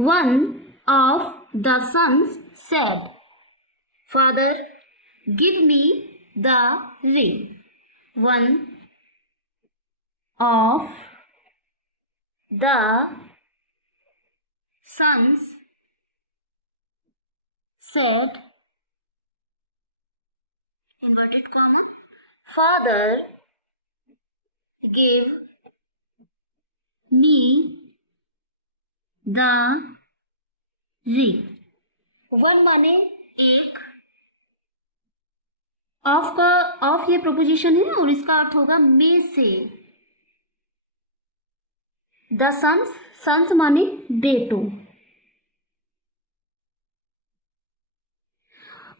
One of the sons said, "Father, give me the ring." One of the sons said, inverted comma, "Father, give me the ring." One माने एक, of ये proposition है और इसका अर्थ होगा में से। द सन्स माने बेटों।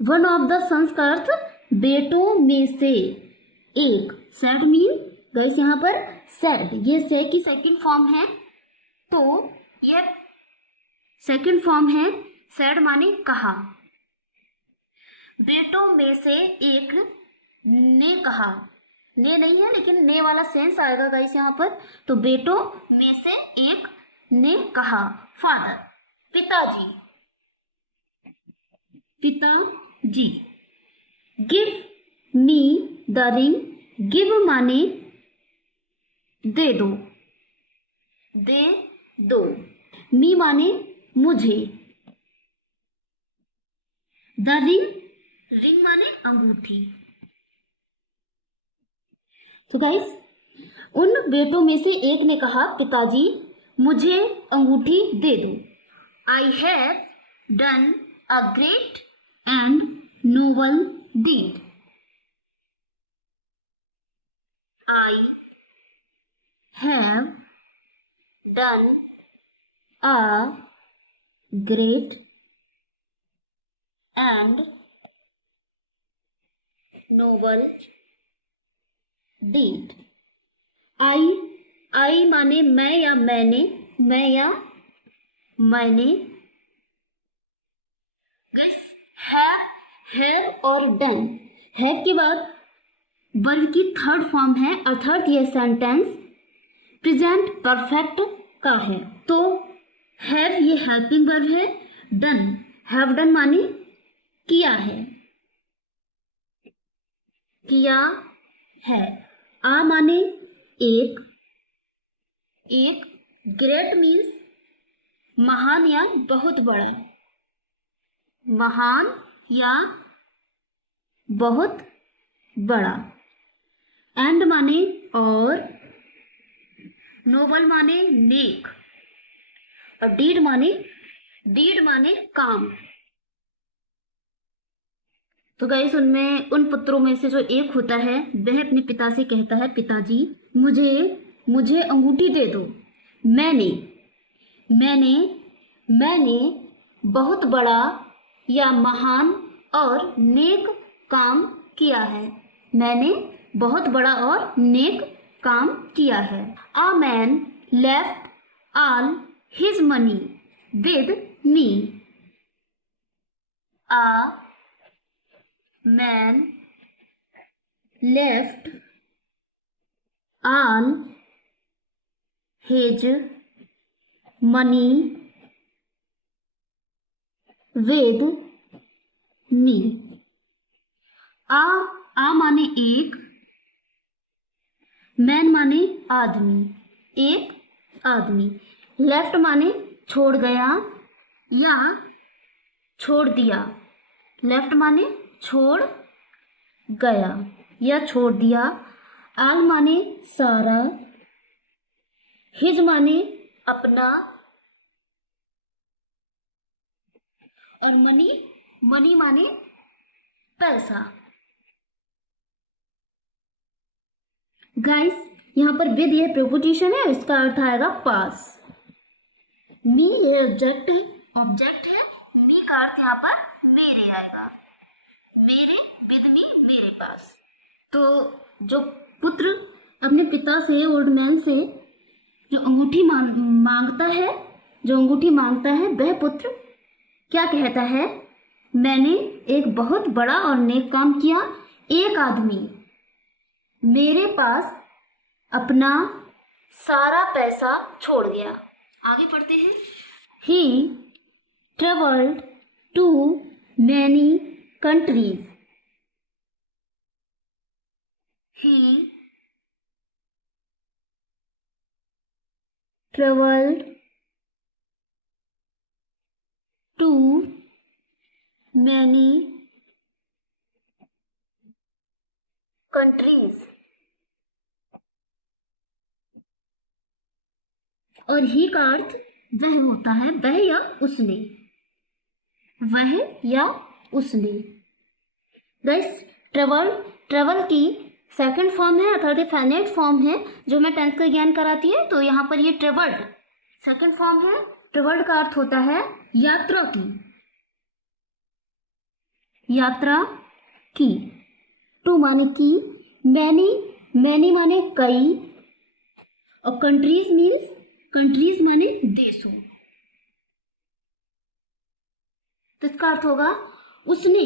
वन ऑफ द सन्स का अर्थ बेटों में से एक। सेड मीन गाइस यहाँ पर सेड, ये से की सेकंड फॉर्म है, तो ये सेकंड फॉर्म है। सेड माने कहा। बेटों में से एक ने कहा, ने नहीं है लेकिन ने वाला सेंस आएगा गाइस यहाँ पर। तो बेटों में से एक ने कहा, फादर पिताजी, पिताजी। Give me the ring, give माने दे दो, दे दो। मी माने मुझे। द रिंग, रिंग माने अंगूठी। तो गाइस उन बेटों में से एक ने कहा, पिताजी मुझे अंगूठी दे दो। I have done a great and noble deed. I have done a great and noble deed. I माने मैं या मैंने, मैं या मैंने। गाइस हैव और डन, हैव के बाद वर्ब की थर्ड फॉर्म है, अर्थात यह सेंटेंस प्रेजेंट परफेक्ट का है। तो हैव ये हेल्पिंग वर्ब है, डन, हैव डन माने किया है, किया है। आ माने एक, एक। ग्रेट मीन्स महान या बहुत बड़ा, महान या बहुत बड़ा। एंड माने और, नोबल माने नेक, और डीड माने काम। तो गाइस उनमें उन पुत्रों में से जो एक होता है वह अपने पिता से कहता है, पिताजी मुझे अंगूठी दे दो। मैंने बहुत बड़ा या महान और नेक काम किया है। मैंने बहुत बड़ा और नेक काम किया है। A man left all his money with me. A man left all his money with me. आ माने एक, मैन माने आदमी, एक आदमी। लेफ्ट माने छोड़ गया या छोड़ दिया, लेफ्ट माने छोड़ गया या छोड़ दिया। आल माने सारा, हिज माने अपना, और मनी माने पैसा। गाइस यहाँ पर विद यह प्रीपोजिशन है, इसका अर्थ आएगा पास। मी ये ऑब्जेक्ट है, मी का अर्थ यहाँ पर मेरे आएगा, मेरे, विद मी, मेरे पास। तो जो पुत्र अपने पिता से, ओल्ड मैन से जो अंगूठी मांगता है वह पुत्र क्या कहता है, मैंने एक बहुत बड़ा और नेक काम किया। एक आदमी मेरे पास अपना सारा पैसा छोड़ गया। आगे पढ़ते हैं। he traveled to many countries. He traveled to many countries. और ही का अर्थ वह होता है, वह या उसने, वह या उसने। गाइस ट्रेवल की सेकंड फॉर्म है अर्थात फाइनाइट फॉर्म है जो मैं टेंस का ज्ञान कराती है। तो यहाँ पर ये ट्रेवल्ड सेकंड फॉर्म है। ट्रेवल्ड का अर्थ होता है यात्रा की, यात्रा की। टू माने की, मैनी माने कई, और कंट्रीज माने देशों। तो इसका अर्थ होगा उसने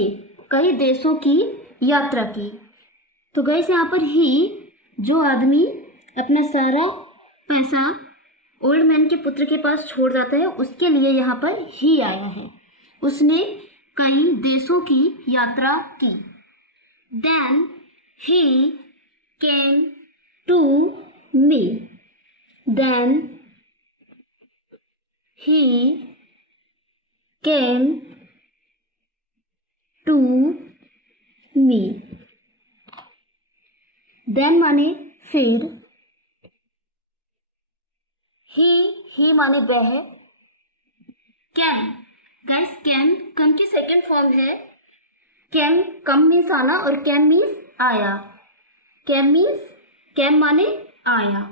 कई देशों की यात्रा की। तो गाइस यहाँ पर ही, जो आदमी अपना सारा पैसा ओल्ड मैन के पुत्र के पास छोड़ जाता है, उसके लिए यहाँ पर ही आया है। उसने कई देशों की यात्रा की। देन ही came to me. Then he came to me. then माने फिर, he माने वह, came गाइस कम की सेकंड फॉर्म है। कम मीन्स आना और came मीन्स आया। came माने आया।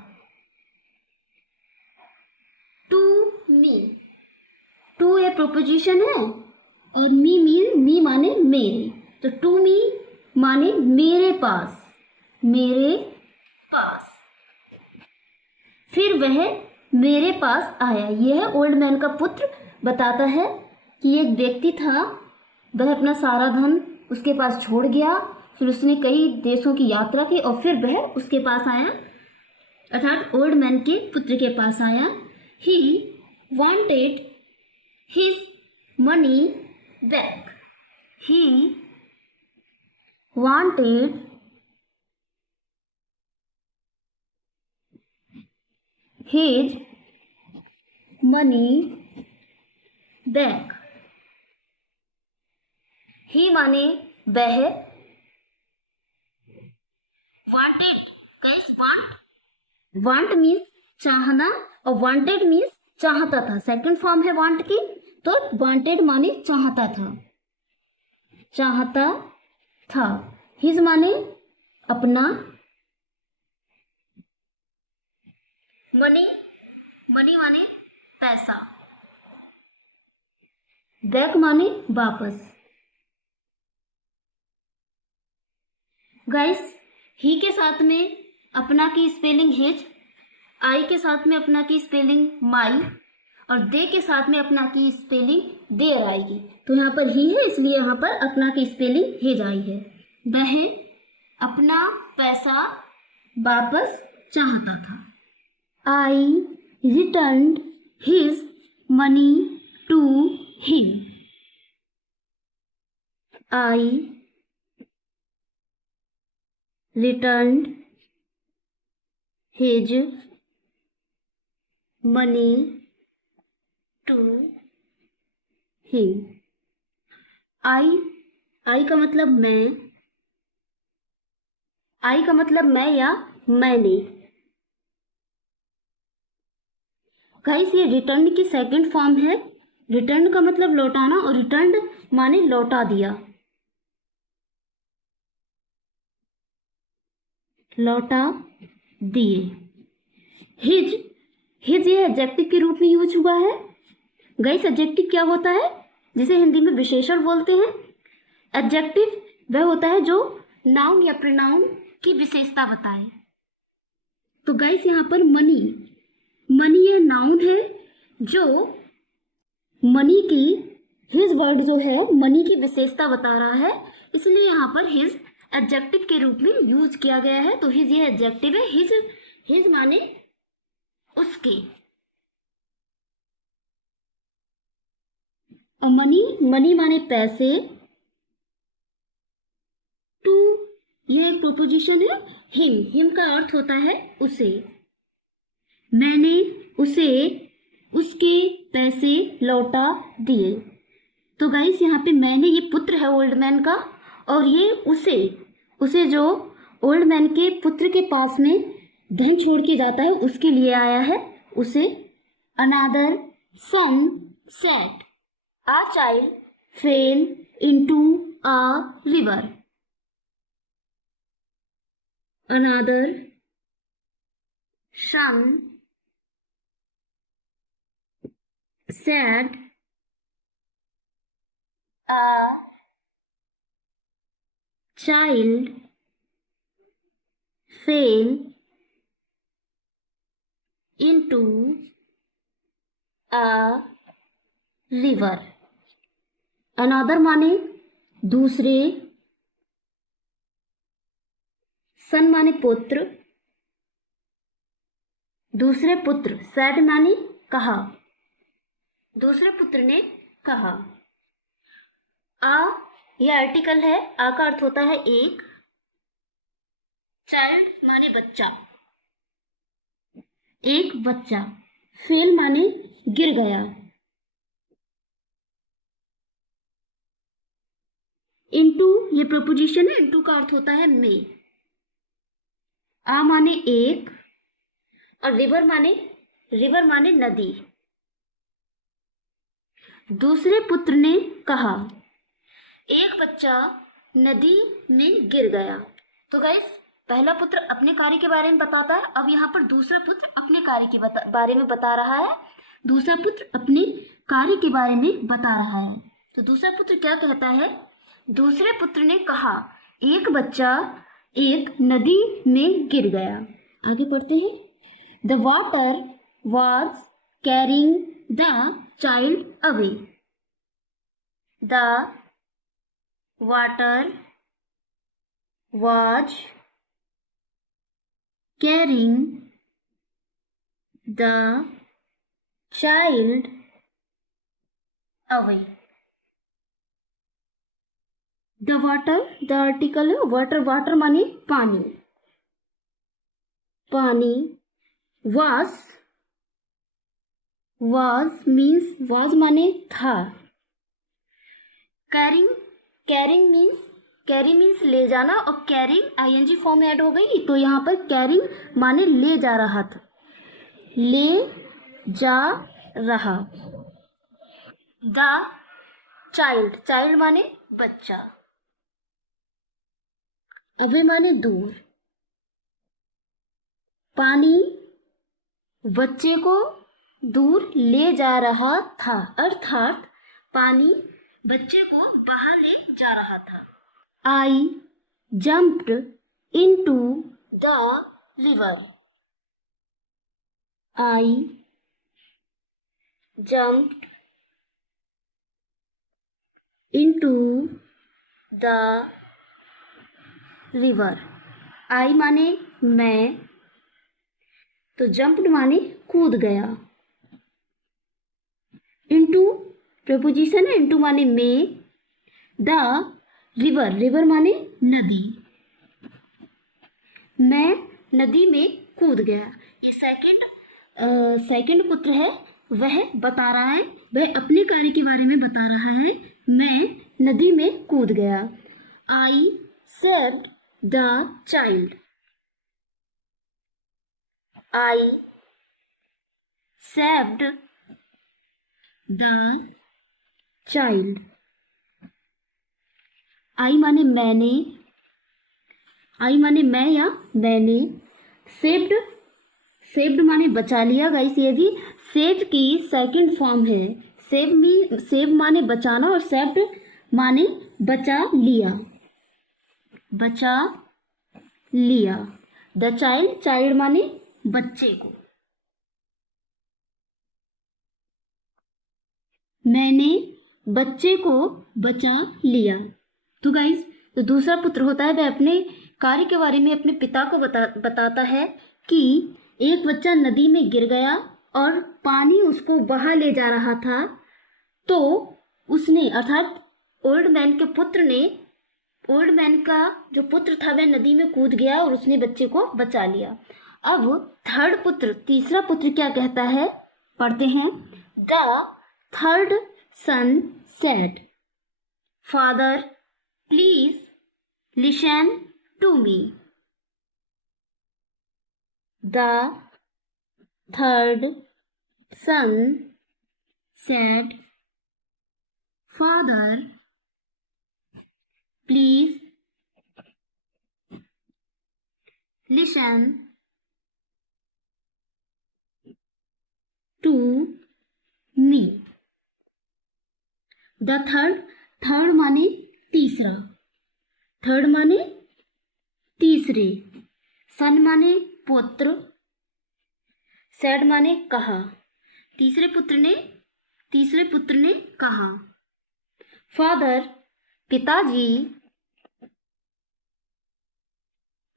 टू ये प्रोपोजिशन है और मी माने मेरे। तो टू मी माने मेरे पास, फिर वह मेरे पास आया। यह ओल्ड मैन का पुत्र बताता है कि एक व्यक्ति था, वह अपना सारा धन उसके पास छोड़ गया, फिर उसने कई देशों की यात्रा की और फिर वह उसके पास आया, अर्थात ओल्ड मैन के पुत्र के पास आया। He wanted his money back. He wanted his money back. He माने वह, wanted guys want means चाहना और वांटेड मीन्स चाहता था। सेकंड फॉर्म है वांट की, तो वांटेड माने चाहता था। हिज माने अपना, मनी माने पैसा, बैक माने वापस। गाइस ही के साथ में अपना की स्पेलिंग हिज, आई के साथ में अपना की स्पेलिंग माई, और दे के साथ में अपना की स्पेलिंग देर आएगी। तो यहाँ पर ही है, इसलिए यहाँ पर अपना की स्पेलिंग हिज आई है। वह अपना पैसा वापस चाहता था। I returned his money to him. I returned his money to him. I का मतलब मैं या मैंने। गाइस ये रिटर्न की सेकंड फॉर्म है। रिटर्न का मतलब लौटाना और रिटर्न माने लौटा दिया, लौटा दिए। हिज ये एडजेक्टिव के रूप में यूज हुआ है। गाइस एडजेक्टिव क्या होता है, जिसे हिंदी में विशेषण बोलते हैं। एडजेक्टिव वह होता है जो नाउन या प्रोनाउन की विशेषता बताए। तो गाइस यहाँ पर मनी यह नाउन है जो मनी की, हिज वर्ड जो है मनी की विशेषता बता रहा है, इसलिए यहाँ पर हिज एडजेक्टिव के रूप में यूज किया गया है। तो हिज ये एडजेक्टिव है। हिज माने उसके। मनी, मनी माने पैसे। टू, यह एक प्रोपोजिशन है। हिम का अर्थ होता है उसे। मैंने उसे उसके पैसे लौटा दिए। तो गाइस यहाँ पे मैंने, ये पुत्र है ओल्ड मैन का, और ये उसे जो ओल्ड मैन के पुत्र के पास में धन छोड़ के जाता है उसके लिए आया है। उसे another son set a child fell into a river. Another son said a child fell into a river. अनादर माने दूसरे, सन माने पुत्र, दूसरे पुत्र, सैड माने कहा, दूसरे पुत्र ने कहा। आ, यह आर्टिकल है। आ का अर्थ होता है एक। चाइल्ड माने बच्चा, एक बच्चा। फेल माने गिर गया। इनटू, ये प्रपोजिशन है। इनटू का अर्थ होता है में। आ माने एक, और रिवर माने नदी। दूसरे पुत्र ने कहा, एक बच्चा नदी में गिर गया। तो गाइस, पहला पुत्र अपने कार्य के बारे में बताता है। अब यहाँ पर दूसरा पुत्र अपने कार्य के बारे में बता रहा है। दूसरा पुत्र अपने कार्य के बारे में बता रहा है। तो दूसरा पुत्र क्या कहता है? दूसरे पुत्र ने कहा, एक बच्चा एक नदी में गिर गया। आगे पढ़ते हैं। The water was carrying the child away. The water was carrying the child away. The water, the article है वाटर। वाटर माने पानी, पानी। वाज मीन्स, वाज माने था। कैरिंग, कैरी मीन्स ले जाना, और कैरिंग आईएनजी फॉर्म में ऐड हो गई। तो यहाँ पर कैरिंग माने ले जा रहा था, ले जा रहा। द चाइल्ड माने बच्चा। अवे माने दूर। पानी बच्चे को दूर ले जा रहा था, अर्थात पानी बच्चे को बाहर ले जा रहा था। I jumped into the river. I jumped into the river. I माने मैं, तो jumped माने कूद गया। into प्रपोजिशन है। into माने में। the रिवर माने नदी। मैं नदी में कूद गया। ये सेकंड पुत्र है, वह बता रहा है, वह अपने कार्य के बारे में बता रहा है। मैं नदी में कूद गया। I saved the child. I saved the child. I माने मैंने, आई माने मैं या मैंने। सेव्ड माने बचा लिया। गाइस, ये भी सेव की सेकंड फॉर्म है। सेव माने बचाना, और सेव्ड माने बचा लिया, बचा लिया। द चाइल्ड माने बच्चे को। मैंने बच्चे को बचा लिया। तो गाइस, तो दूसरा पुत्र होता है, वह अपने कार्य के बारे में अपने पिता को बताता है कि एक बच्चा नदी में गिर गया और पानी उसको बहा ले जा रहा था। तो उसने अर्थात ओल्ड मैन के पुत्र ने, ओल्ड मैन का जो पुत्र था वह नदी में कूद गया और उसने बच्चे को बचा लिया। अब थर्ड पुत्र, तीसरा पुत्र क्या कहता है, पढ़ते हैं। The third son said, father please listen to me. The third son said, father please listen to me. The third, third माने तीसरा, थर्ड माने तीसरे, सन माने पुत्र, सैड माने कहा, तीसरे पुत्र ने कहा। फादर पिताजी,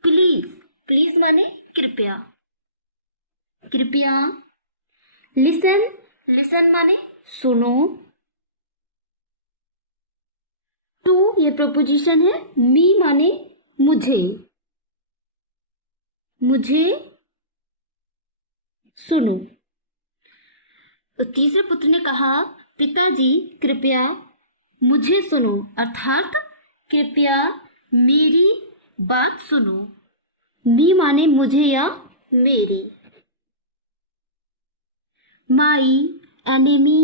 प्लीज, प्लीज माने कृपया, कृपया, लिसन, लिसन माने सुनो, टू ये प्रपोजिशन है, मी माने मुझे, मुझे सुनो। तो तीसरे पुत्र ने कहा, पिताजी कृपया मुझे सुनो, अर्थात कृपया मेरी बात सुनो। मी माने मुझे या मेरी। माई enemy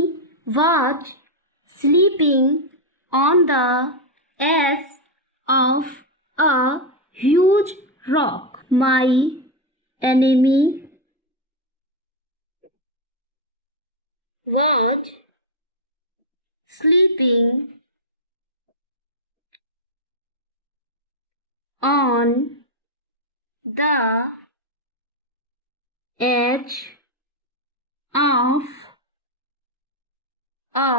was sleeping on the edge of a huge rock. My enemy was sleeping on the edge of a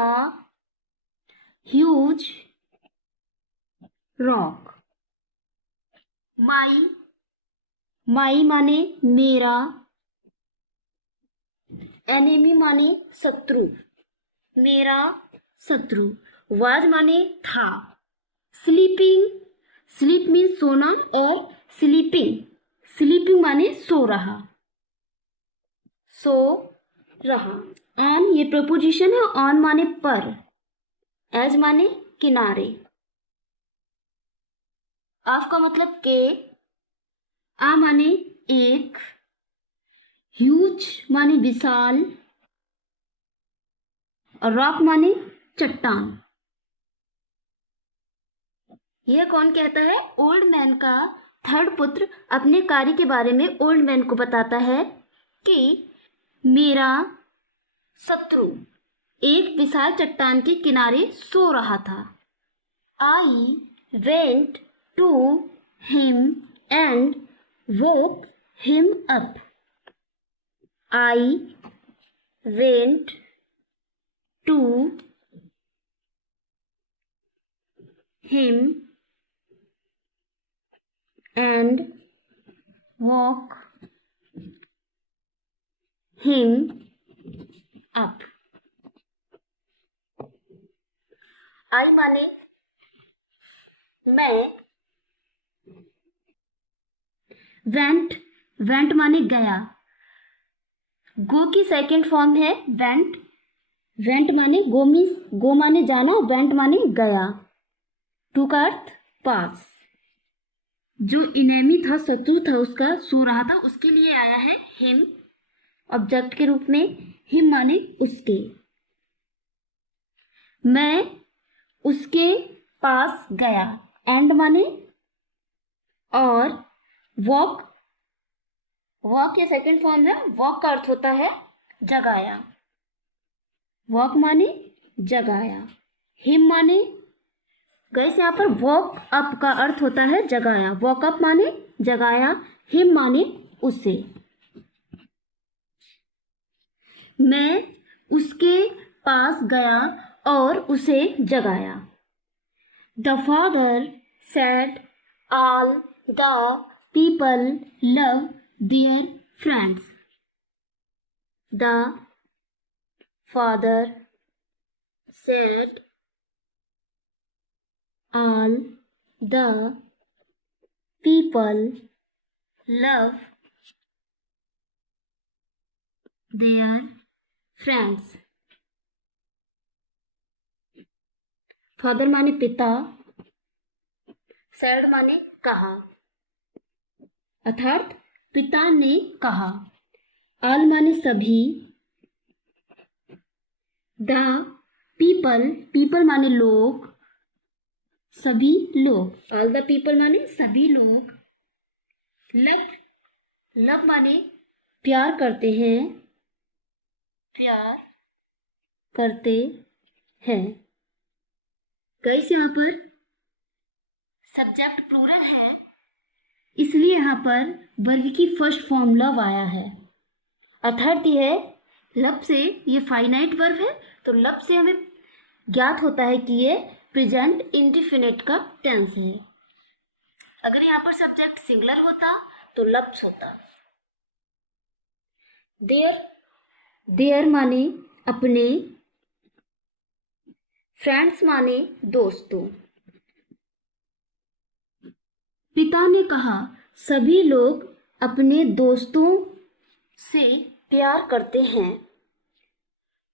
huge rock. माई, माई माने मेरा, एनिमी माने शत्रु, मेरा शत्रु, वाज माने था, स्लीपिंग, स्लीप मीन सोना और स्लीपिंग, स्लीपिंग माने सो रहा, सो रहा। ऑन ये प्रपोजिशन है, ऑन माने पर, एज माने किनारे, ऑफ का मतलब के, आ माने एक, ह्यूज माने विशाल और रॉक माने चट्टान। यह कौन कहता है, ओल्ड मैन का थर्ड पुत्र अपने कार्य के बारे में ओल्ड मैन को बताता है कि मेरा शत्रु एक विशाल चट्टान के किनारे सो रहा था। I went to him and woke him up. I went to him and woke him up. I माने मैं, वेंट, वेंट माने गया, गो की सेकंड फॉर्म है वेंट, वेंट माने गो मीन्स गो माने जाना, वेंट माने गया, टू का अर्थ पास। जो इनेमी था, शत्रु था उसका, सो रहा था, उसके लिए आया है हिम ऑब्जेक्ट के रूप में, हिम माने उसके, मैं उसके पास गया, एंड माने और, वॉक, वॉक ये सेकंड फॉर्म है, वॉक का अर्थ होता है जगाया, वॉक माने जगाया, हिम माने गैस, यहाँ पर वॉक अप का अर्थ होता है जगाया, वॉक अप माने जगाया, हिम माने उसे, मैं उसके पास गया और उसे जगाया। The father said all the people love their friends. The father said all the people love their friends। Father माने पिता, सैड माने कहा, अर्थात पिता ने कहा। ऑल माने सभी, द पीपल, पीपल माने लोग, सभी लोग, ऑल द पीपल माने सभी लोग। लव, लव माने प्यार करते हैं, प्यार करते हैं। गाइस यहाँ पर सब्जेक्ट प्लूरल है, इसलिए यहाँ पर वर्ग की फर्स्ट फॉर्म लव आया है। अर्थात यह है लव से, ये फाइनाइट वर्ब है, तो लव से हमें ज्ञात होता है कि ये प्रेजेंट इंडिफिनिट का टेंस है। अगर यहाँ पर सब्जेक्ट सिंगुलर होता तो लव्स होता। देयर, देयर माने अपने, फ्रेंड्स माने दोस्तों। पिता ने कहा सभी लोग अपने दोस्तों से प्यार करते हैं।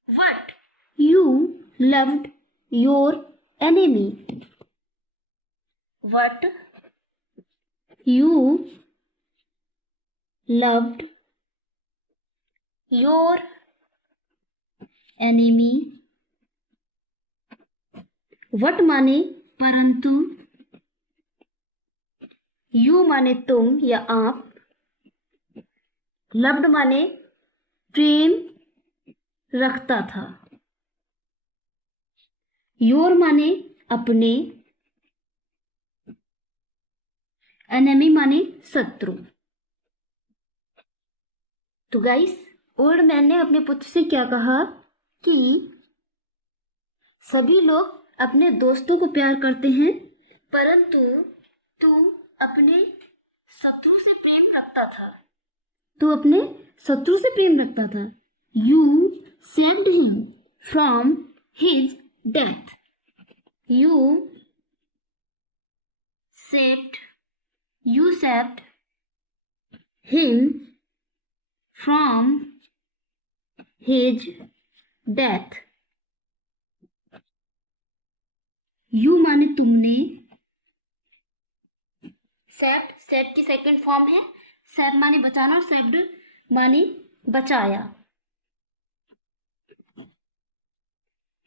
What you loved your enemy? What you loved your enemy? What माने परंतु, you माने तुम या आप, loved माने प्रेम रखता था, योर माने अपने, एनेमी माने शत्रु। तो गाइस ओल्ड मैन ने अपने पुत्र से क्या कहा कि सभी लोग अपने दोस्तों को प्यार करते हैं, परंतु तू अपने शत्रु से प्रेम रखता था, तू अपने शत्रु से प्रेम रखता था। You saved him from his death. You saved him from his death. You माने तुमने, सेव्ड, सेव्ड की सेकंड फॉर्म है, सेव माने बचाना और सेव्ड माने बचाया।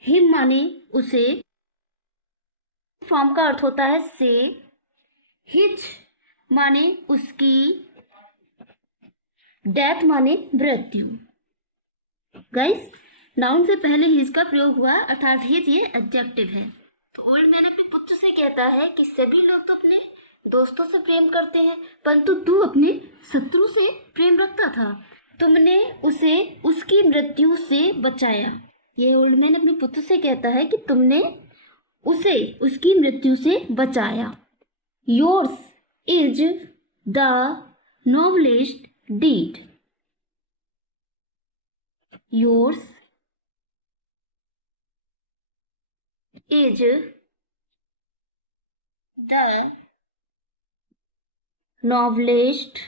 हिम माने उसे, फॉर्म का अर्थ होता है से। हिज माने उसकी, डेथ माने मृत्यु। गाइस नाउन से पहले हिज का प्रयोग हुआ, अर्थात हिज ये एडजेक्टिव है। तो ओल्ड मैन अपने पुत्र से कहता है कि सभी लोग तो अपने दोस्तों से प्रेम करते हैं, परंतु तू अपने शत्रु से प्रेम रखता था, तुमने उसे उसकी मृत्यु से बचाया। ये ओल्ड मैन अपने पुत्र से कहता है कि तुमने उसे उसकी मृत्यु से बचाया। Yours is the noblest deed. Yours is the noblest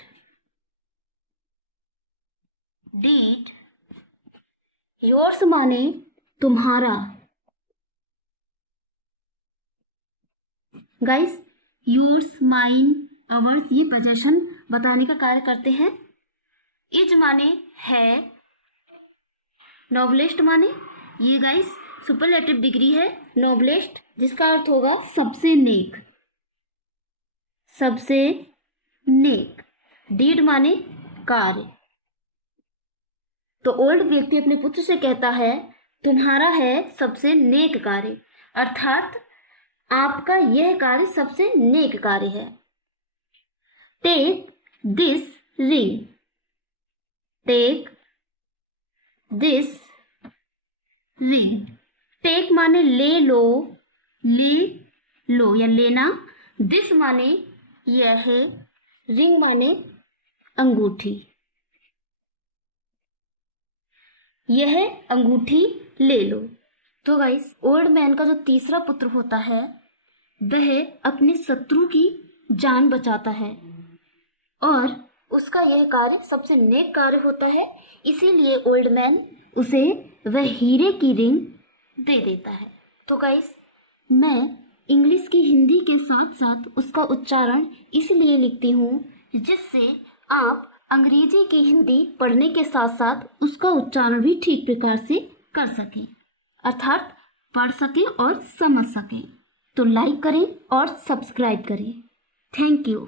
deed. Yours माने तुम्हारा। गाइस योर्स, माइन, अवर्स ये पोजेशन बताने का कार्य करते हैं। इज माने है, नोबलेस्ट माने, ये गाइस सुपरलेटिव डिग्री है नोबलेस्ट, जिसका अर्थ होगा सबसे नेक, सबसे नेक। डीड माने कार्य। तो ओल्ड व्यक्ति अपने पुत्र से कहता है तुम्हारा है सबसे नेक कार्य, अर्थात आपका यह कार्य सबसे नेक कार्य है। Take this ring. Take this ring. Take माने ले लो, ले लो या लेना। दिस माने यह है, रिंग माने अंगूठी, यह अंगूठी ले लो। तो गाइस ओल्ड मैन का जो तीसरा पुत्र होता है वह अपने शत्रु की जान बचाता है और उसका यह कार्य सबसे नेक कार्य होता है, इसीलिए ओल्ड मैन उसे वह हीरे की रिंग दे देता है। तो गाइस, मैं इंग्लिश की हिंदी के साथ साथ उसका उच्चारण इसलिए लिखती हूँ जिससे आप अंग्रेजी की हिंदी पढ़ने के साथ साथ उसका उच्चारण भी ठीक प्रकार से कर सकें, अर्थात पढ़ सकें और समझ सकें। तो लाइक करें और सब्सक्राइब करें। Thank you.